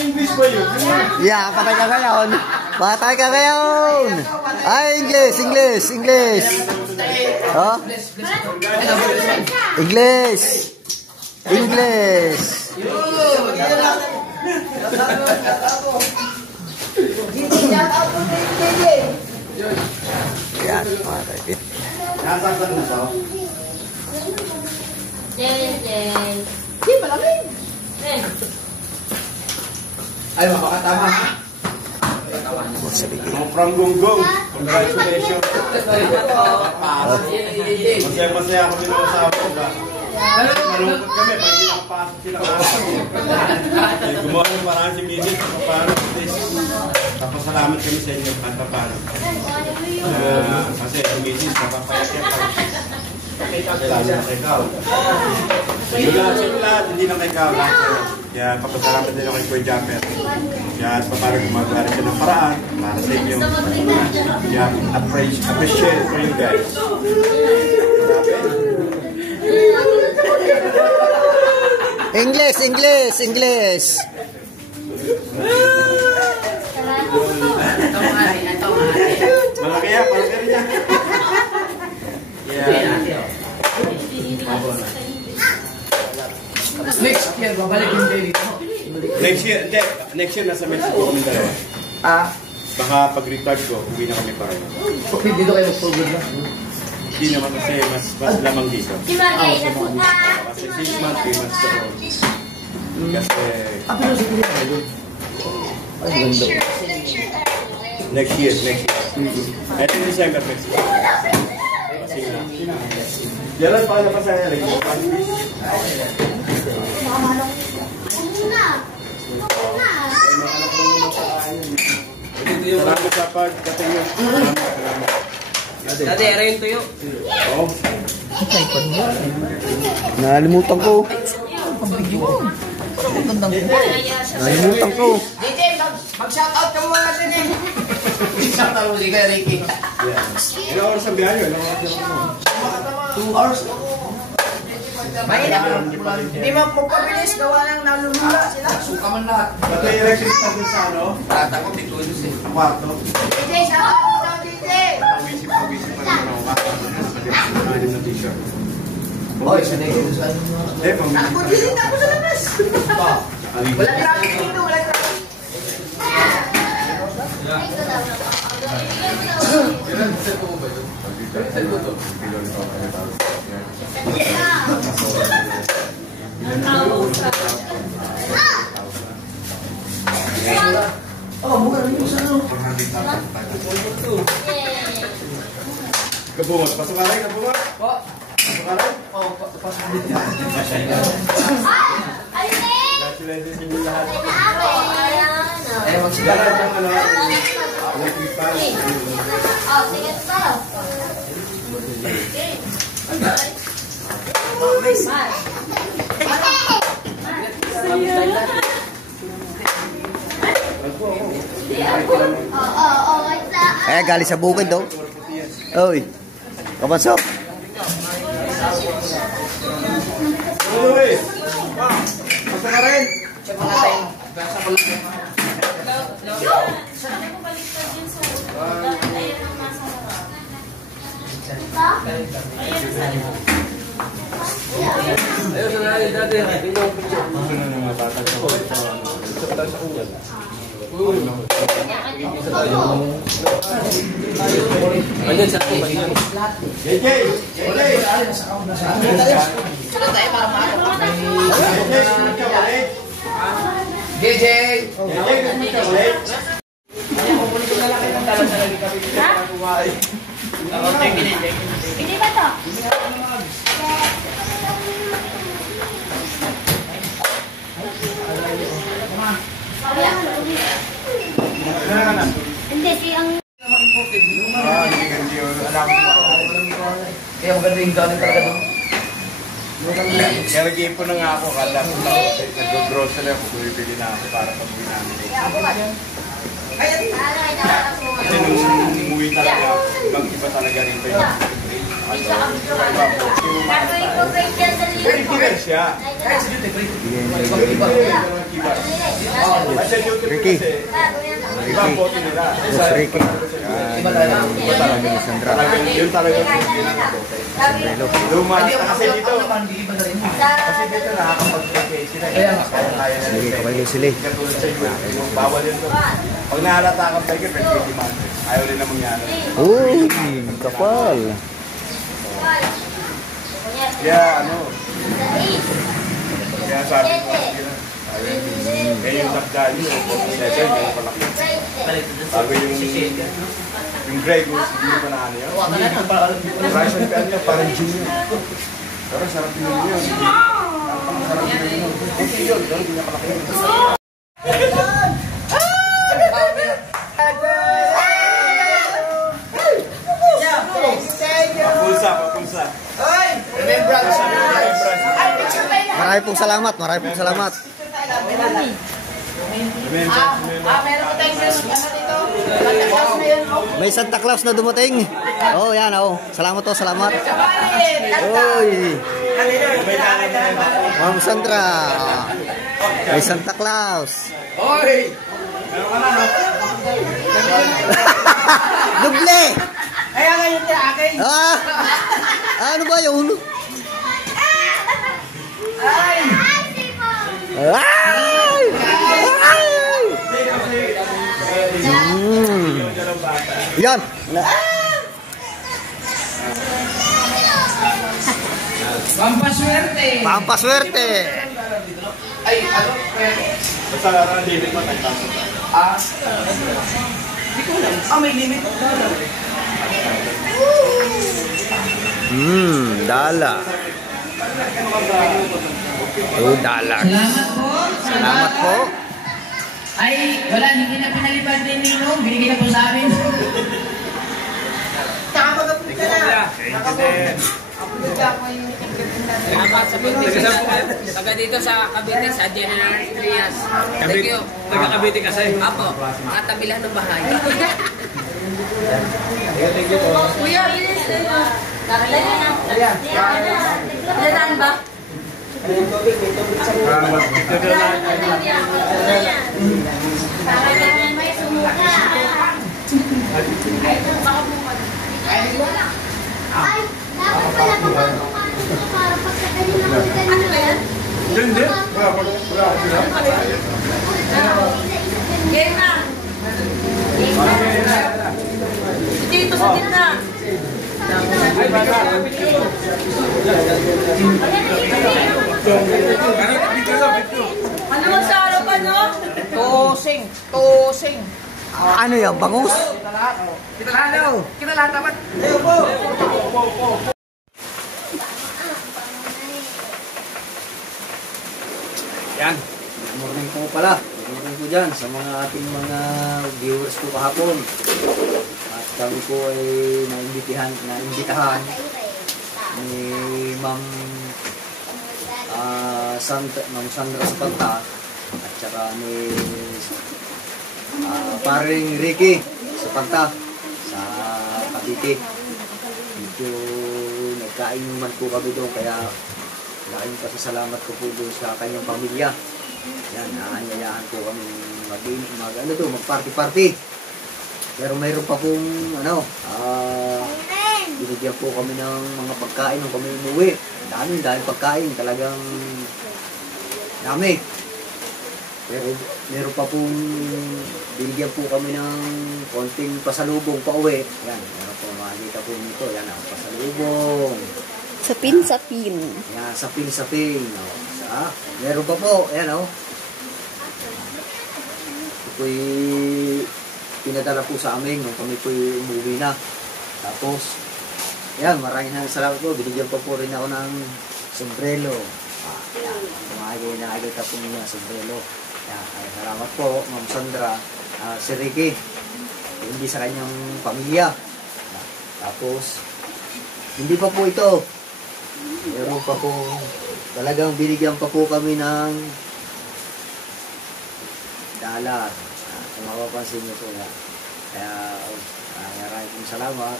English ba yun? Yeah, patay ka ngayon. Patay ka ngayon. Ay, English. Oh? English. Yan, patay. Nasaktan na to? Hindi, malamig. Ay, makakatama. From Gunggong. Congratulations. Masaya-masaya kami ng asawa ko ba? Malungkot kami, pag hindi nakapasok sila kasama. Gumawa ng parang si Migit, paano please. Papasalamat kami sa inyo at paano. Kasi si Migit, napapayat yan pa. Lalo na kay Kao. Lahat, hindi na kay Kao. Kaya papasalamat din ako kay Kuya Japper. Kaya paano gumagawa siya ng paraan para sa inyo. Kaya appreciate for you guys. English. Malaki yan, malaki rin yan. Next year, babalik yung kayo dito. Next year nasa Mexico kami dalawa. Baka pag-retard ko, uwi na kami pareho. Okay, dito kayo mag-forward na. Hindi naman kasi mas lamang dito. Kasi 6 months, 3 months ako. Kasi... pero sa pili kayo. Ay, ganda. Next year. I think December next year. Jalan pa na pa sa lagi. Salamat sa pagdating niyo. Dati, era yung tuyo. Oo. Nalimutan ko. DJ, mag-shoutout ka muna natin eh. Shoutout mo si Kuya Ricky. Ilang oras ang biyahe? 2 hours. Hindi mo magpabilis, gawa ng nalulula sila. Suka man lahat. Ba't may electric sa dun sa ano? Tatakot, itulos eh. Ang kwarto? DJ, shoutout mo daw, DJ! Pawisip pa rin ako. Nakakalim na t-shirt. Hoy, sanay ko sa ano mo. Takot, hindi na ako sa labas. Wala traffic dito, wala traffic. Oh, bukan ini sana. Kabungot, pasok ka rin, kabungot. Po. Pasok ka rin. Oh, pasok dito. Congratulations sa inyo lahat. Eh, Sigara ng ano, electric fan. Galing sa bukid daw. Oy. Kapasok. Uy! Pasok ka rin. Check mo natin. Basta ko lang. Ayun sa nari dati. Tingnan mo picture. Gusto na ng mga bata sa uwan. Ayun sa akin. JJ! JJ! Hindi ba to? Hindi, si ang... Kaya maganda yung galing talaga doon. Kaya nag-iipon na nga ako. Kala ko na nag-grocery ako. Bumibili na ako para pag-uwi namin. Kasi nung umuwi talaga, ibang iba talaga rin pa yung very different siya. Kaya sa dito, break. Very different. Kasi duty Ricky. kasi, iba ang bote nila. Boss Ricky. Iba talaga ni Sandra. Yun talaga yung bote. Sombrero. Lumata kasi dito. Kasi dito nakakapag-pay sila. Kaya kaya na Sige, kapayo sila. katulad sa inyo, yung bawal yun to. Pag nahalata kang peke, pwede demand. Ayaw rin na mangyari. Uy, kapal. Kaya ano, kaya sabi ko, kaya yung nagdali, yung 47, yung palaki. Bago yung gray goose, hindi pa na ano yun. Rice and pan yun, parang junior. Pero sarap din yun. Sarap din yun. Okay yun, pero hindi niya palaki yun. Papulsa. Marami pong salamat, marami pong salamat. Meron ko tayong dito. Santa Claus na yun. May Santa Claus na dumating. Oh, yan, oh. Salamat to, salamat. Uy. Ma'am Sandra. May Santa Claus. Hoy! Duble! Kaya ngayon niya akin. Ah! Ano ba yun? Ay! Ay! Ay! Yan! Pampaswerte! Pampaswerte! Ay, ano? Basta ang limit mo, tagtapos. Hindi ko alam. May limit. Dala. Oh, dala. Salamat po. Salamat po. Ay, wala, hindi na pinalipad din ninyo. Binigay na po sa amin. Nakapagapit ka na. Taga dito sa Cavite, sa General Trias. Thank you. Taga Cavite kasi. Apo, katabi lang ng bahay. Kuya, bilis na. Ilan ba? May sumuka. Ay, dapat pala pagkakumano ito para pagkakali na magkakali. Ano ba yan? Hindi. Wala. Game na. Dito sa gitna. Ano mo sa harapan, no? Tosing. Tosing. Ano yan? Bangus? Kita lahat dapat. Ayaw po. Yan. Good morning po pala. Good morning po dyan sa mga ating mga viewers ko kahapon. At kami po ay naimbitahan ni Ma'am Sandra Sapanta at saka ni paring Ricky Sapanta sa Cavite. Medyo nagkain naman po kami doon kaya laking pasasalamat ko po doon sa kanyang pamilya. Yan, naanyayaan po kami mag-party-party. Pero mayroon pa pong binigyan po kami ng mga pagkain nung kami umuwi. Dahil pagkain, talagang dami. Pero meron pa pong binigyan po kami ng konting pasalubong pa uwi. Yan, meron po makikita po nito. Yan ang pasalubong. Sapin-sapin. Yan, sapin-sapin. Meron pa po. Yan o. Ito po'y pinadala po sa amin nung kami po'y umuwi na. Tapos, yan, maraming salamat po. Binigyan pa po rin ako ng sombrero. Yan, nakikita po niya sombrero. Yan, salamat po, Ma'am Sandra. Si Ricky, hindi sa kanyang pamilya. Tapos, hindi pa po ito. Meron pa po, talagang binigyan pa po kami ng dalat. Kung mapapansin niyo po na. Kaya, maraming pong salamat.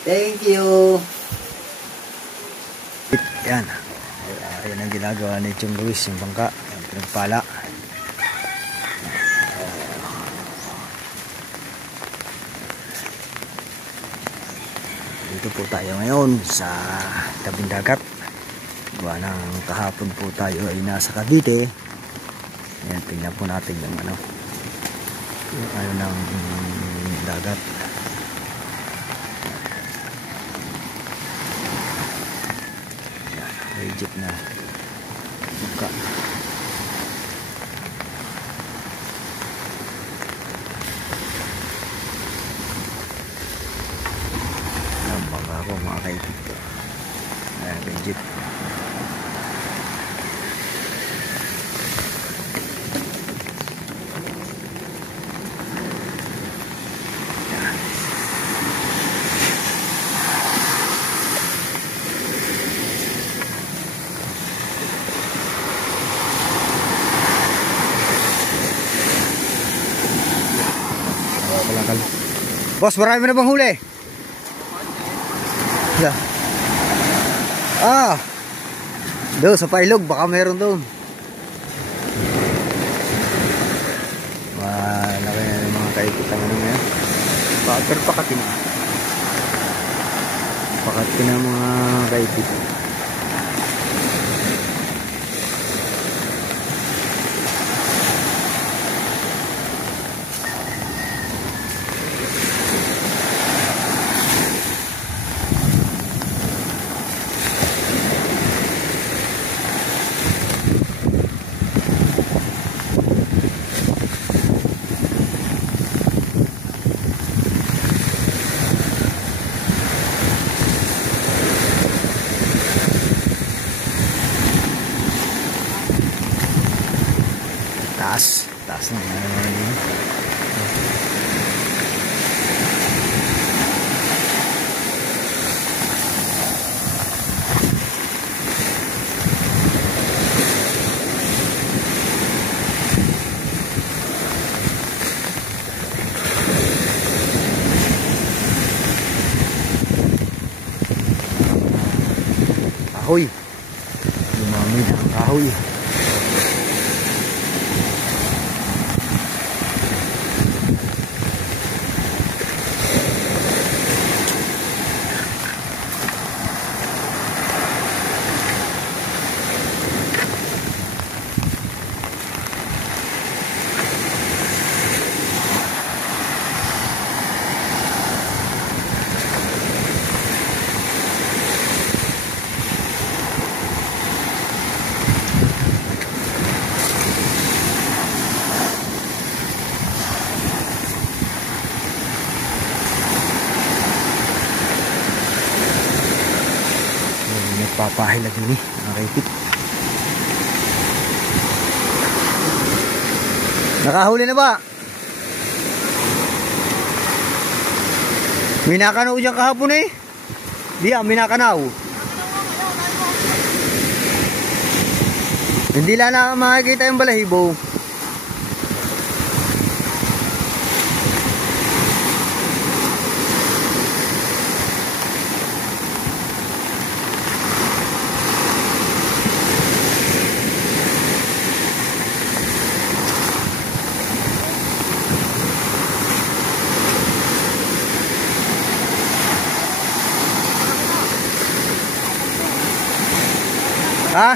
Thank you. Yan. Ayan Yan ang ginagawa ni Chong Luis, yung bangka, yung pinagpala. Dito po tayo ngayon sa tabing dagat. Gawa ng kahapon po tayo ay nasa Cavite. Ayan, tingnan po natin yung ng dagat. Ayan, legit na buka. Ayan, baka ako mga kaipit. Ayan, legit. Boss, marami na bang huli? Doon sa pailog, baka meron doon. Malaki na yung mga kaikitang ngayon. Pero pakati na. Pakati na mga kaikit. Taas na yun. Kahoy. Lumamig ang kahoy. Papahilag ini mga kaipit. Nakahuli na ba? Minakanaw dyan kahapon eh. Diyan, minakanaw. Hindi lang na makikita yung balahibo. Ha?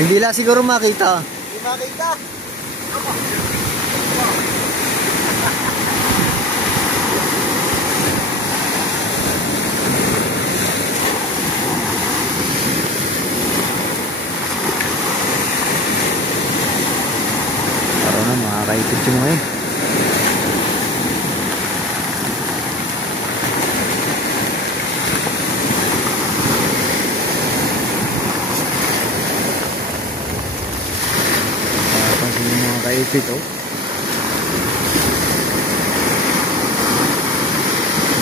Hindi lang siguro makita. Hindi makita. Parang na makakaipit yung mga eh. Kaipit oh.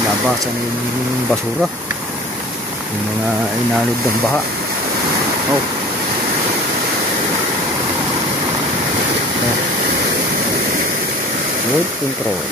Labasan yung basura. Yung mga inalod ng baha. Oh. Road control.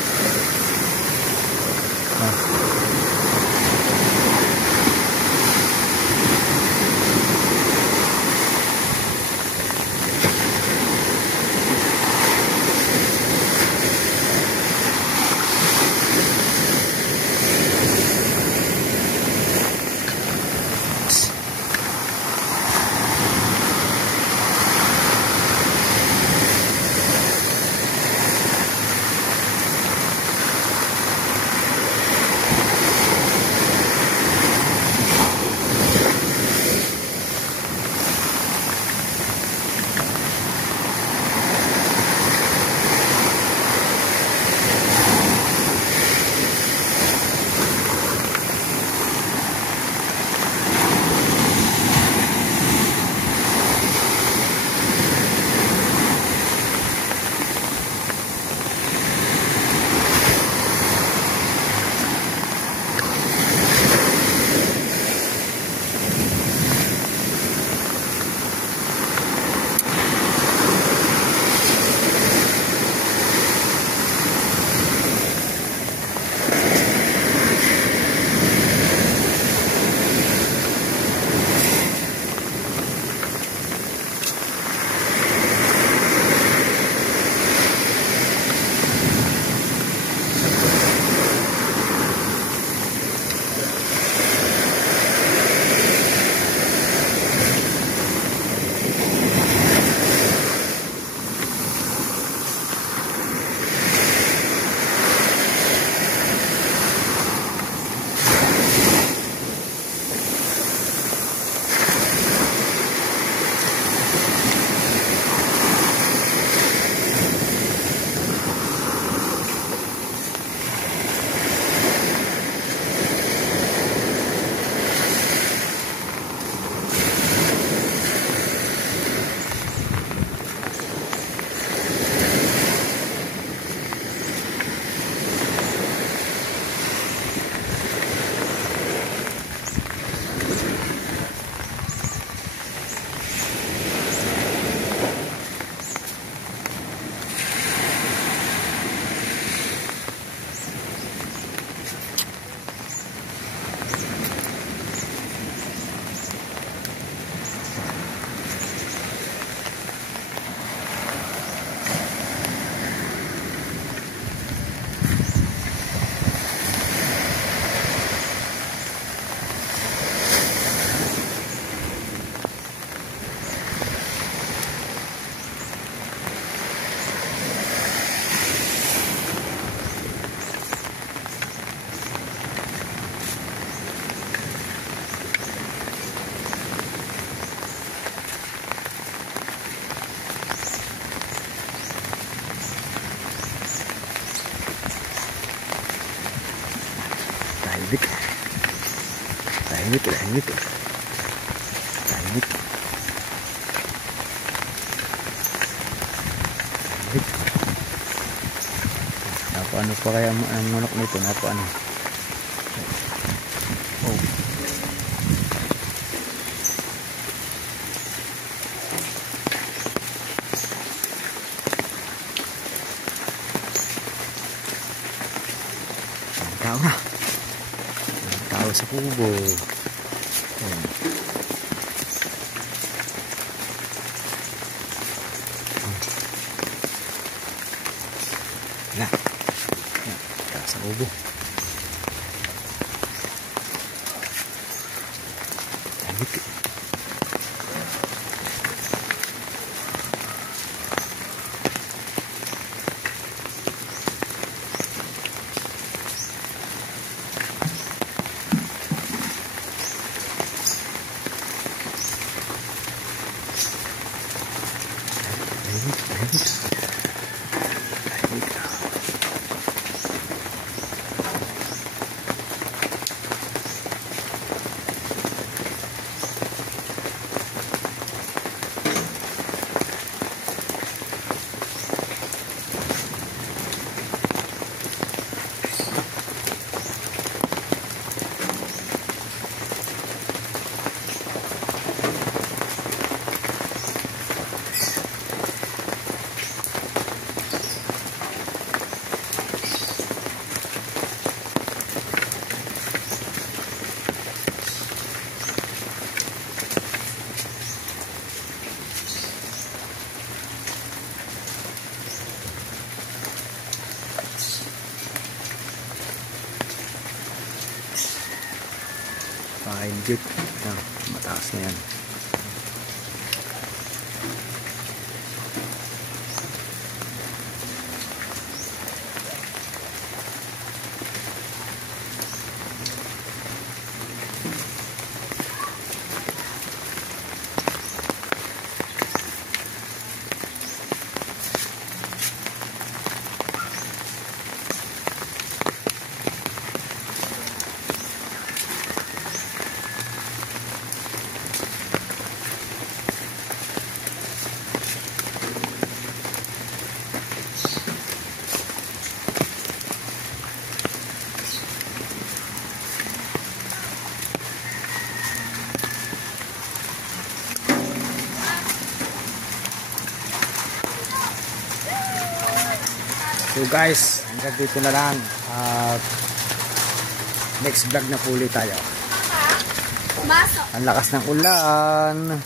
Tahimik, tahimik. Tahimik. Tahimik. Napaano pa kaya ang manok nito? Napaano? Oh. Tao na. Tao sa kubo. Ayan. Na. Tao sa kubo. Tahimik. Pine Butte. Ayan, mataas na yan. So guys, hanggang dito na lang. Next vlog na po ulit tayo. Ang lakas ng ulan.